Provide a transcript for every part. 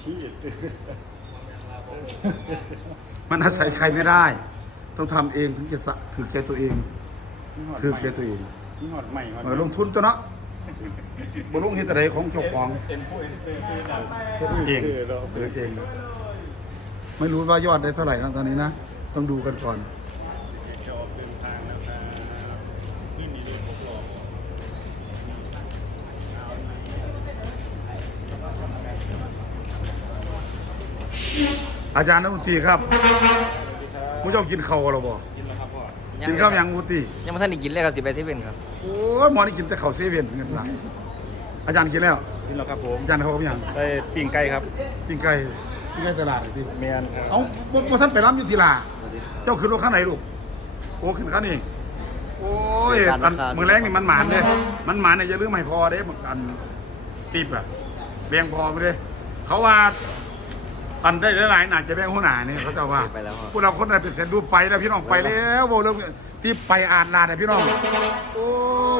ขี้ มันอาศัยใครไม่ได้ ต้องทำเองถึงจะสะถือใจตัวเอง ถือใจตัวเองนี่หอดใหม่หอดเออลงทุนตัวเนาะบ่ลงเฮ็ดอะไรของเจ้าของเอ็นผู้เอ็นเซอร์คือหนังเฮ็ดเองเออเอง ไม่รู้ว่ายอดได้เท่าไหร่นะตอนนี้นะ ต้องดูกันก่อน อาจารย์นักดนตรีครับผู้เจ้ากินข้าวเราบ่กินแล้วครับพ่อกินข้าวยังมุตรียังไม่ทันได้กินเลยครับสิไปที่เป็นครับโอ้ยหมอนี่กินแต่ข้าวเซเว่นเงินหลายอาจารย์กินแล้วกินแล้วครับผมอาจารย์เขาก็ยังได้ปิ้งไก่ครับปิ้งไก่ปิ้งไก่ตลาดเลยพี่แมนครับเอ้าบ่บ่ท่านไปรับอยู่ทีลาเจ้าขึ้นรถข้างไหนลูกโอ้ขึ้นข้างนี้โอ้ยอันมือแรงนี่มันหมานเลยมันหมานเนี่ยอย่าลืมให้พอเด้มันอันติบอะแบ่งพอไปเลยเขาว่า อันได้หลายๆหนาจะแบ่งหัวหน้าเนี่ยเขาเจะว่าไปแล้วครับ พวกเราคนไหนเป็นเซนดูไปแล้วพี่น้องไปแล้วโบเรื่องที่ไปอ่านลาเนี่ยพี่น้อง โอ้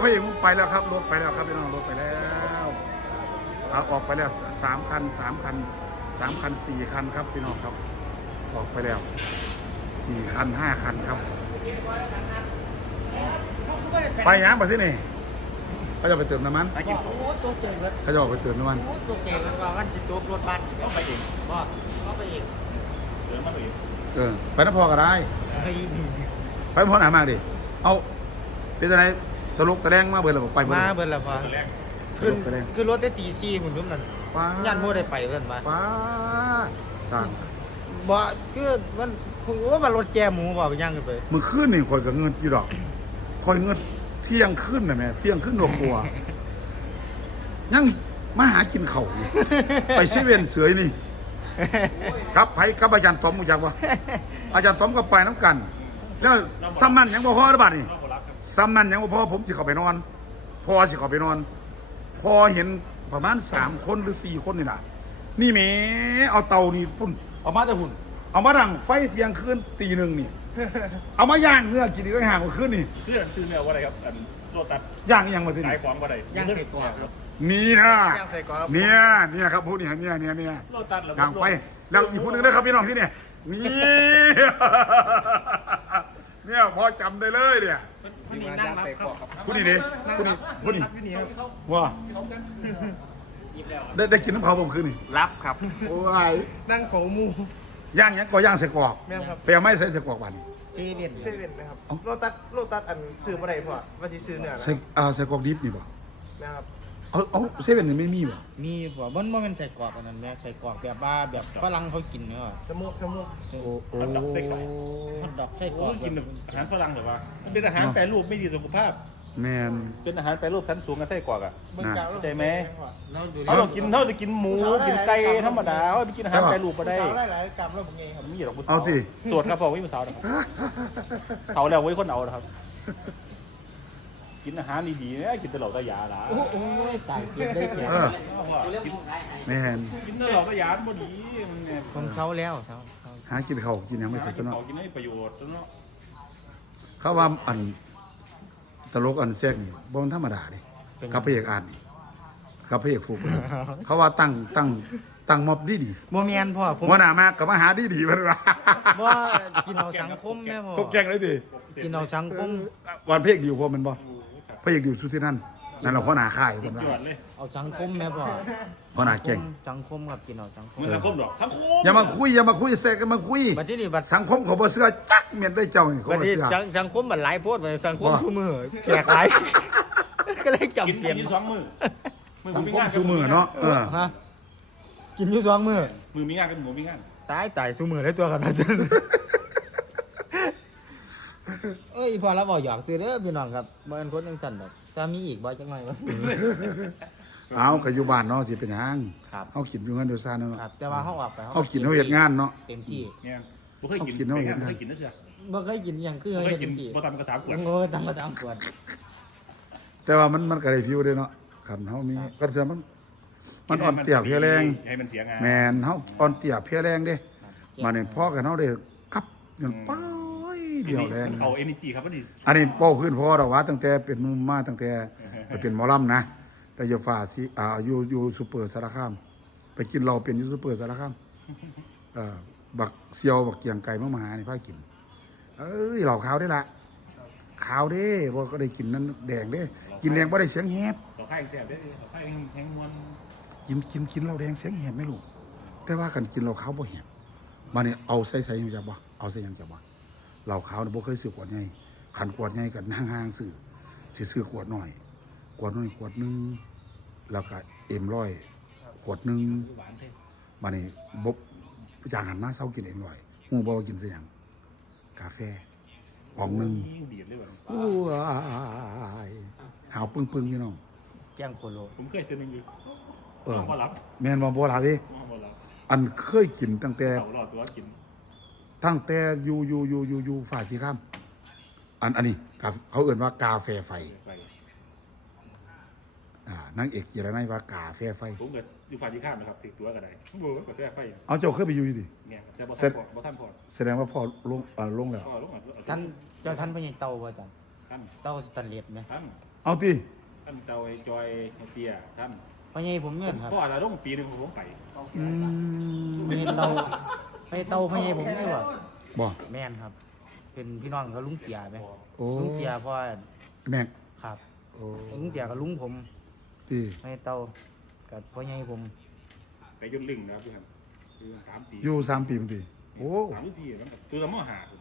พระเอกมึงไปแล้วครับรถไปแล้วครับพี่น้องรถไปแล้วเอาออกไปแล้วสามคันสามคันสามคันสี่คันครับพี่น้องครับ ออกไปแล้วสี่คันห้าคันครับ ไปยังไปที่นี่ เขาจะไปเติมน้ำมันไปกินโอ้ตัวเก่งเลยเขาจะออกไปเติมน้ำมันโอ้ตัวเก่งแล้วว่ากันจิตตัวรถบัสก็ไปเองว่าก็ไปเองเดินมาเลยเออไปน้ำพอก็ได้เฮ้ยไปพอหนามากดิเอาเป็นอะไรตลกตะแรงมาเบิดแล้วบอกไปหดมาแล้วเบิ่นละพอตัวแรกขึ้นตลกตะแรงขึ้นรถได้ตีซี่หุ่นรุ่มนั่นป้าย่านโมได้ไปเพิ่นมาป้าสร้างบ่คือมันผมว่ามันรถแจหมูบ่ไปย่างกันไปมึงขึ้นนี่คอยกับเงินอยู่ดอกคอยเงินเที่ยงขึ้นนะแม่เที่ยงขึ้นกลัวๆยังมาหากินเข่าวอยู่ไปเซเว่นเสือยนี่ครับไผครับอาจารย์ตอมมึงจักวะอาจารย์ตอมก็ไปน้ำกัน แล้วซ้ำนั่นยังบ่พอหรือเปล่านี่นอกรักครับซ้ำนั่นยังบ่พอผมสิเข้าไปนอน พอสิเข้าไปนอน พอเห็นประมาณสามคนหรือสี่คนนี่ล่ะนี่แหมเอาเตานี่พุ่นเอามาแต่พุ่น เอามาดังไฟเสียงคืนตีหนึ่งนี่ เอามาย่างเนื้อกินอีกต่างหากว่าคืนนี่เพื่อนซื้อแนวว่าอะไรครับอันโรตัดย่างอีหยังมาทีขานี่ยของว่าอะไรย่างใส่กรอบครับนี่นะย่างใส่กรอบเนี่ยเนี่ยครับผู้นี่เนี่ยเนี่ยเนี่ยโรตัดแล้วย่างไฟแล้วอีกผู้หนึงนะครับพี่น้องที่เนี่ยนี่เนี่ยพอจำได้เลยเนี่ยผู้นี้นั่งรับครับผู้นี้นี่ผู้นี้ผู้นี้ผู้นี้ครับว่าได้ได้กินน้ำเขาผมคืนนี่รับครับโอ้ยนั่งเขาหมู ย่างหยังก็ย่างใส่กรอกแม่นครับ ไปเอาไม้ใส่ใส่กรอกบันเซเว่นเซเว่นนะครับเอ้าโลตัสโลตัสอันซื้อมาได้พอว่าสิซื้อเนื้อนะใส่อ่าใส่กรอกดิบนี่ป่ะนะครับเอาเอาเซเว่นนี่ไม่มีป่ะมีบ่บ่มันเป็นใส่กรอบอันนั้นแม่ใส่กรอบแบบว่าแบบฝรั่งเขากินเนาะสมุกสมุกโอ้โอ้ฮอทดอกใส่กรอบกินแบบอาหารฝรั่งเหรอวะมันเป็นอาหารแปรรูปไม่ดีสุขภาพ แมน เป็นอาหารแปรรูปชั้นสูงกับไส้กรอกอะเบิ่งกาวเข้าใจไหม เราดูเขาต้องกินเขาจะกินหมูกินไก่ธรรมดาเขาไปกินอาหารแปรรูปมาได้สาวหลายๆกรัมแล้วผมไงครับมีหรอกผู้สาวเอาสิ สวดครับผมไม่มีสาวนะครับเสาแล้วไว้คนเอานะครับ กินอาหารดีๆนะกินแตลอดก็ยาละโอ้โอ้ยตายกินได้แก่เออกินแมนกินตลอดก็ยาบ่ดีมันเนี่ยของเขาแล้วเขาเขาหากินเขาวกินหยังไม่เสร็จกิตันวเนาะของกินให้ประโยชน์เนาะเขาว่าอัน ตลกอันแทรกนี่บ่มันธรรมดาดิกับพระเอกอ่านนี่กับพระเอกฟูกนี่เขาว่าตั้งตั้งตั้งม็อบดีดีบ่แม่นพ่อผมหัวหน้ามากกับมาหาดีดีมันว่าบ่กินเอาสังคมแม่พ่อพวกแกงเลยดิกินเอาสังคมวันพระเอกดิวพวกมันบ่พระเอกดิวสุดที่นั่น นั่นเราหัวหน้าค่ายสุเพิ่ดนว่ายอดเลยเอาสังคมแม่พ่อหัวหน้าแกงสังคมกับกินเอาสังคมมันสังคมหรอกสังคมอย่ามาคุยอย่ามาคุยแทรกกันมาคุย บัดนี้นี่บัดสังคมเขาบ่เชื่อจักเมียนได้เจ้านี่เขาบัดบ่นี้เชื่อสังสังคมมันหลายโพดไปสังคมว่าทุกมือแขกหลาย ก็เลยจำกินเปลี่ยนกินสองมือมือสังมีคมงานคือมือเนาะเออฮะกินอยู่สองมือมือมีงานกับหมูมีงานตายตายสู้มือได้ตัวกันนะจันเอ้ยพอแล้วบอกหยอกซื้อเด้อพี่น้องครับบ่เป็นคนจังสั่นดอก จะมีอีกบ่จังหน่อยบ่เอาก็อยู่บ้านเนาะสิเป็นหยังครับ เฮากินอยู่เงินเดือนซ่านเนาะครับแต่ว่าเฮาออกไปเฮากินเฮาเฮ็ดงานเนาะ เต็มที่เนี่ยบ่เคยกินเอากินเอาไม่เห็นเคยกินนะเชียวบ่เคยกินอหยังคือบ่เฮาเคยเฮ็ดกินจังซี่บ่ทำกระสามขวดโง่ตั้งมาสามขวด แต่ว่ามันมันก็ได้ฟิวเด้เนาะคันเฮามีก็จะมัน มันอ่อนเตี้ยเพลียแรง ให้มันเสียงาน แมนเฮาอ่อนเตี้ยเพลียแรงเด้มาเนี่ยพ่อกันเฮาได้กับเงินป้อย เดียวแรงมันเขาเอเนจีครับมันนี่อันนี้เป้าพื้นพ่อดอกว่าตั้งแต่เป็นหนุ่มมาตั้งแต่ไปเป็นหมอลำนะแต่อยาฝ่าสิอ่าอยู่อยู่ซูเปอร์สารคาม ไปไปกินเราเป็นยูทูบเบอร์สารคามเอ่อบักเซียวบักเกียงไก่มามาหานี่พากิน เอ้ยเหล่าขาวได้ละขาวเด้บ่ก็ได้กินนั้นแดงเด้กินแดงบ่ได้เสียงแหบต่อไข่แซ่บเด้อต่อไข่แห้งมวนกินกินกินเหล้าแดงเสียงแหบไหม่ลูกแต่ว่ากันกินเหล้าขาวบ่แหบมาเนี่ยเอาใส่ใส่ยังจะบ่เอาใส่ยังจะบ่ เหล้าขาวนี่บ่เคยซื้อขวดใหญ่ขันขวดใหญ่กันห่างๆซื้อสิซื้อขวดน้อยขวดน้อยขวดหนึงแล้วก็เอ็มร้อยขวดหนึงหวานเท่มานี่บบอย่างหันมาเศร้ากินเอ็มร้อยฮู้บ่ว่ากินซะหยังกาแฟปองหนึงดีดเลยว่ะโอ้ยหาวปึ้งปึ้งๆพี่น้องแจ้งโคโลผมเคยเจอหนึงอยู่เออมารับแม่นบ่บ่ล่ะดิมาบ่รับอันเคยกินตั้งแต่เต่ารอดตัวกินตั้งแต่อยู่อยู่อยู่อยู่อยู่ฝ่ายสีข้าม อันอันนี้กาเขาเอื่นว่ากาแฟไฟไปอ่านางเอกเกียรตินายว่ากาแฟไฟ ผมก็อยู่ฝ่ายที่ข้ามนะครับติดตัวก็ได้ผมบอกว่าก็แค่ไฟเอาเจ้าเคยไปอยู่อยู่ดิ เนี่ยแต่บ่เสร็ทันจพอบ่ทันพอแสดงว่าพ่อลงอ่าลงแล้ว ก็ลงมาท่านเจ้าท่านพญาเต่าบ่จันท่านเต่าสแตันเลสไหมท่านเอาติท่านเจ้าไอ้จอยไอ้เตี้ยท่านพญาผมเงื่อนครับพ่อจะลงปีหนึงผมไปอืมพญาเต่า พญาเต่าพญาผมนี่ว่าบ่ แม่นครับ เป็นพี่น้องกับลุงเตียไหมโอ้ ลุงเตียพ่อแม่งครับโอ้ลุงเตียกับลุงผมติพญาเต่ากับพ่อใหญ่ผมไปยุ่นลิงนะครับพี่ครับคือสามปีอยู่สามปีมันติโอ้สามหรือสี่มันกับตัวกับมอหาครับ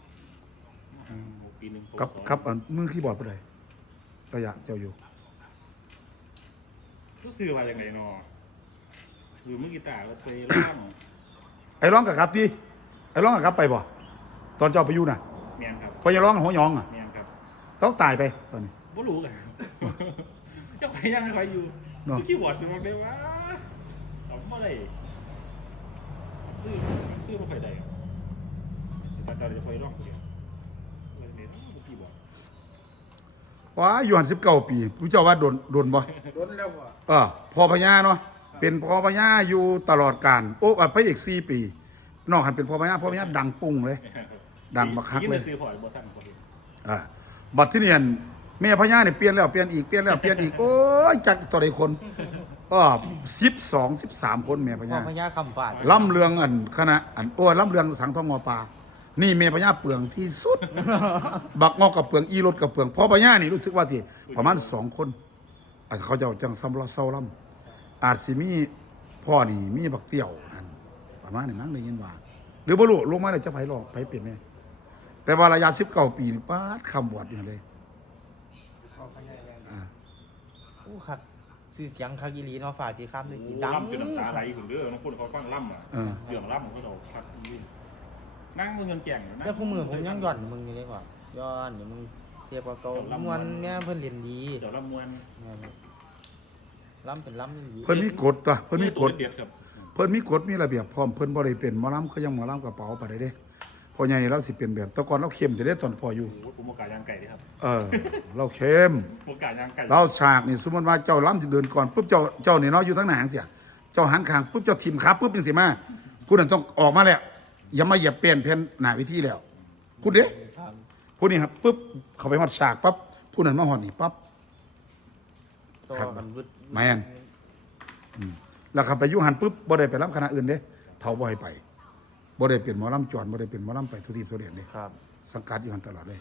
อืมปีหนึ่งครับปสองครับอันมือคีย์บอร์ดผู้ใดระยะเจ้าอยู่ รู้สึกว่าอย่างไรเนาะอยู่มือกีตาร์ก็ไปล่าง ไอ้ร้องกับครับติไอ้ร้องกับครับไปบ่ตอนเจ้าไปอยู่น่ะเมียนครับพอจะร้องหัวยองอะเมียนครับต้องตายไปตอนนี้บ่รู้กันเจะไปยังไงไปอยู่เนาะคีย์บอร์ดสมัครได้ว่าเอาเมื่อไรซื้อซื้อมาไฟใดอะแต่ตอนจะคอยร้องคนเดียววันนี้ต้องคีย์บอร์ดว้าอยู่หันสิบเก้าปีผู้เจ้าว่าโดนโดนบ่โดนแล้วพ่อเออพอพญาเนาะ เป็นพอพญาอยู่ตลอดการโอ้อะพระเอกสี่ปี นอกหันเป็นพอพญาพอพญาดังปุ้งเลย ดังบักคักเลยนซื้อพอร์ตบ่ทันพอดีอ่าบัดที่เนียนแม่พญาเนี่ยเปลี่ยนแล้วเปลี่ยนอีกเปลี่ยนแล้วเปลี่ยนอีกโอ้ยจักต่อใดคนก็สิบสองสิบสามคนแม่พพ่อญาพญาคำฝาดล่ำเรืองอันคณะอันโอ้ยล่ำเรืองสังทองงอปลานี่แม่พญาเปลืองที่สุด บักงอกกับเปลืองอีรถกับเปลืองพอพญานี่รู้สึกว่าที่ประมาณสองคนอาจเขาเจะจังซ้ำเราเศร้าล่ำ อาจสิมีพ่อนี่มีบักเตี้ยวนั่นประมาณนี้นั่งได้ยินว่า หรือบ่รู้ลงมาแล้วจะไผหรอกไผเปลี่ยนแม่แต่ว่าระยะสิบเก้าปีนี่ป้าดคำบวชอยู่เลยพ่อพญาแลนด์อ่าโอ้ครับชื่อเสียงคากิลีเนาะฝาสีข้ามเลยสีดัดังงจนน้ำตาไหลหุ่นเด้อบางคนเขาฟังล่ำอะเออเรื่องล่ำของเขาเราพักวิ่งนั่งเงินแจงอยู่นั่งแต่คู่มือผมยังหย่อนมึงอยู่เลยว่ะย้อนเดี๋ยวมึงเทียบกับเก่าเจ้าลำมวนเนี่ยเพิ่นเรียนดีเดี๋ยวล่ำมวนเนี่ยครับ ล้ำเป็นล้ำดีเพิ่นมีกฎตัวเพิ่นมีกฎเด็ดครับเพิ่นมีกฎมีระเบียบพร้อมเพิ่นบ่ได้เป็นหมอลำก็ยังหมอลำกระเป๋าไปได้เด้พอใหญ่เราสิเป็นแบบแต่ก่อนเราเข้มจะได้ตอนพออยู่โอ้โหผมโอกาสยางไก่เลยครับเออ เราเข้มโอกาสยางไก่เราฉากนี่สมมติว่าเจ้าล้ำจะเดินก่อนปุ๊บเจ้าเจ้านี่เนาะอยู่ทั้งหน้าหางเสียเจ้าหันข้างปุ๊บเจ้าทิมขาปุ๊บจังสิมาคุณนั่นต้องออกมาแล้วอย่ามาเหยียบเปลี่ยนแผ่นหน้าเวิธีแล้วคุณเด้ครับผู้นี้ครับปุ๊บเขาไปฮอดฉากปั๊บผู้นั้นมาฮอดนี่ปั๊บต่อครับกันวึด แม่นอืมแล้วเขาไปอยุหันปุ๊บบ่ได้ไปรับคณะอื่นเด้เท่าบ่ให้ไปบ่ได้เป็นหมอลำจวนบ่ได้เป็นหมอลำไปทุกทีทุกเรียนเด้ครับ สังกัดอยู่หันตลอดเลย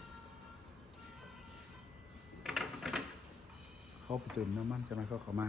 เขาไปเติมน้ำมันใช่ไหมเขาเขามา